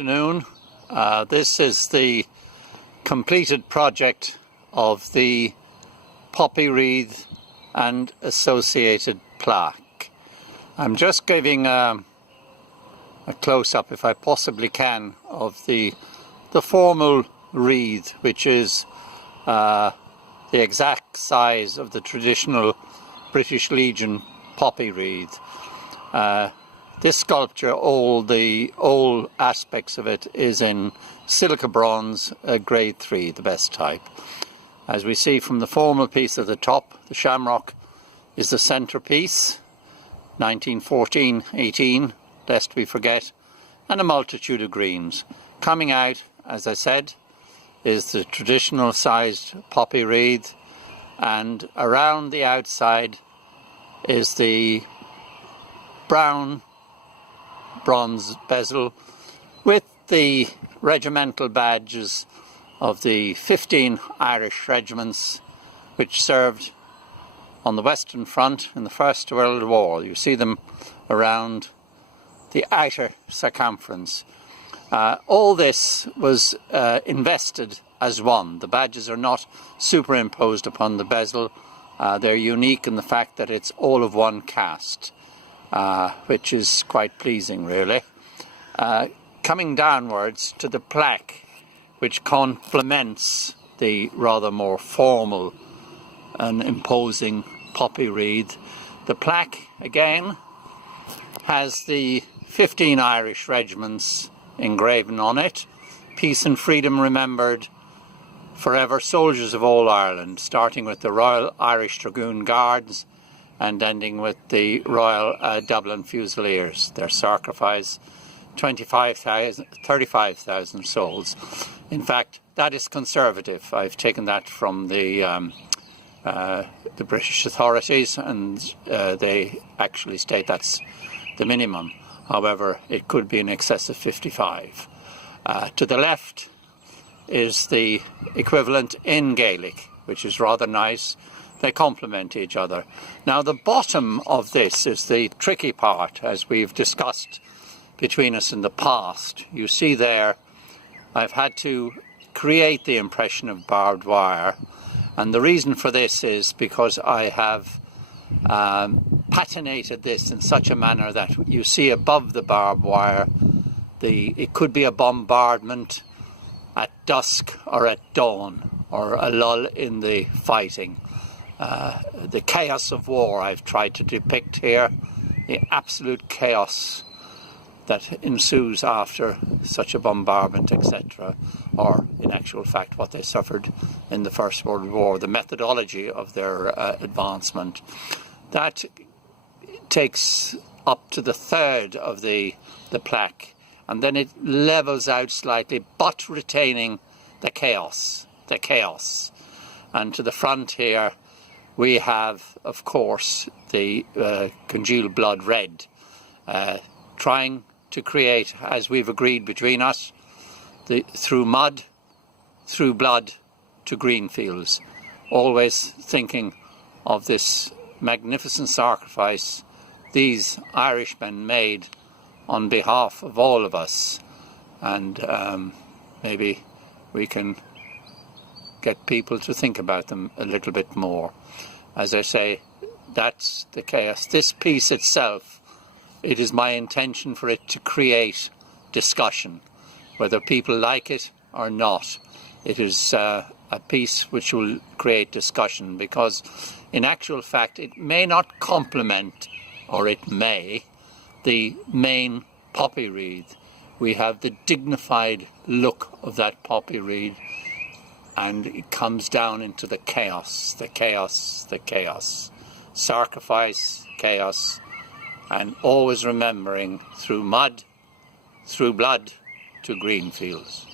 afternoon. This is the completed project of the poppy wreath and associated plaque. I'm just giving a close-up, if I possibly can, of the formal wreath, which is the exact size of the traditional British Legion poppy wreath. This sculpture, all aspects of it, is in silica bronze, grade 3, the best type. As we see from the formal piece at the top, the shamrock is the centrepiece, 1914-18, lest we forget, and a multitude of greens. Coming out, as I said, is the traditional sized poppy wreath, and around the outside is the brown bronze bezel with the regimental badges of the 15 Irish regiments which served on the Western Front in the First World War. You see them around the outer circumference. All this was invested as one. The badges are not superimposed upon the bezel. They're unique in the fact that it's all of one cast, which is quite pleasing, really. Coming downwards to the plaque, which complements the rather more formal and imposing poppy wreath. The plaque, again, has the 15 Irish regiments engraven on it. Peace and freedom remembered, forever soldiers of all Ireland, starting with the Royal Irish Dragoon Guards and ending with the Royal Dublin Fusiliers. Their sacrifice, 35,000 souls. In fact, that is conservative. I've taken that from the British authorities, and they actually state that's the minimum. However, it could be in excess of 55. To the left is the equivalent in Gaelic, which is rather nice. They complement each other. Now, the bottom of this is the tricky part, as we've discussed between us in the past. You see there, I've had to create the impression of barbed wire, and the reason for this is because I have patinated this in such a manner that you see above the barbed wire, it could be a bombardment at dusk or at dawn, or a lull in the fighting. The chaos of war I've tried to depict here, the absolute chaos that ensues after such a bombardment, etc., or in actual fact what they suffered in the First World War, the methodology of their advancement. That takes up to the third of the plaque, and then it levels out slightly, but retaining the chaos. And to the front here we have, of course, the congealed blood red, trying to create, as we've agreed between us, through mud, through blood, to green fields. Always thinking of this magnificent sacrifice these Irishmen made on behalf of all of us. And maybe we can get people to think about them a little bit more. As I say, that's the chaos. This piece itself, it is my intention for it to create discussion, whether people like it or not. It is a piece which will create discussion, because in actual fact it may not complement, or it may, the main poppy wreath. We have the dignified look of that poppy wreath, and it comes down into the chaos. Sacrifice, chaos, and always remembering through mud, through blood, to green fields.